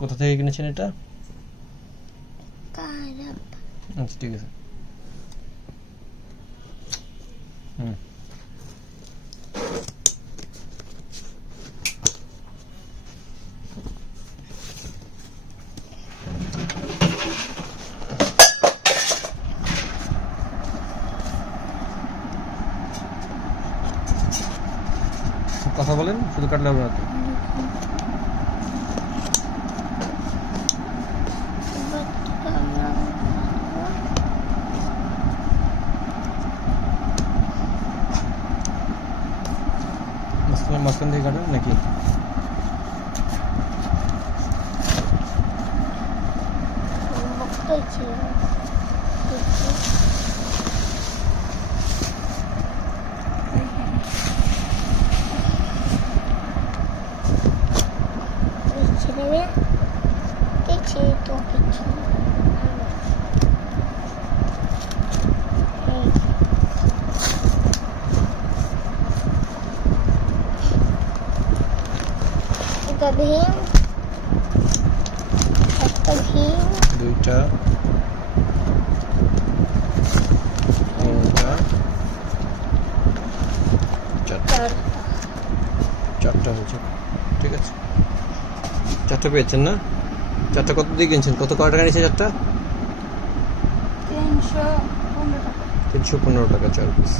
কোথা থেকে কিনেছেন এটা? আচ্ছা ঠিক আছে। কথা বলেন, শুধু কাটলে হবে না তো। মাঝখান থেকে কাটেন নাকি? ভীম, একটা ভীম, দুইটা, তিনটা, চারটা হয়েছে। ঠিক আছে, চারটা পেয়েছেন না? চারটা কত দিয়ে কিনছেন? কত টাকা নিয়েছে চারটা? 315 টাকা। 315 টাকা 4 পিস।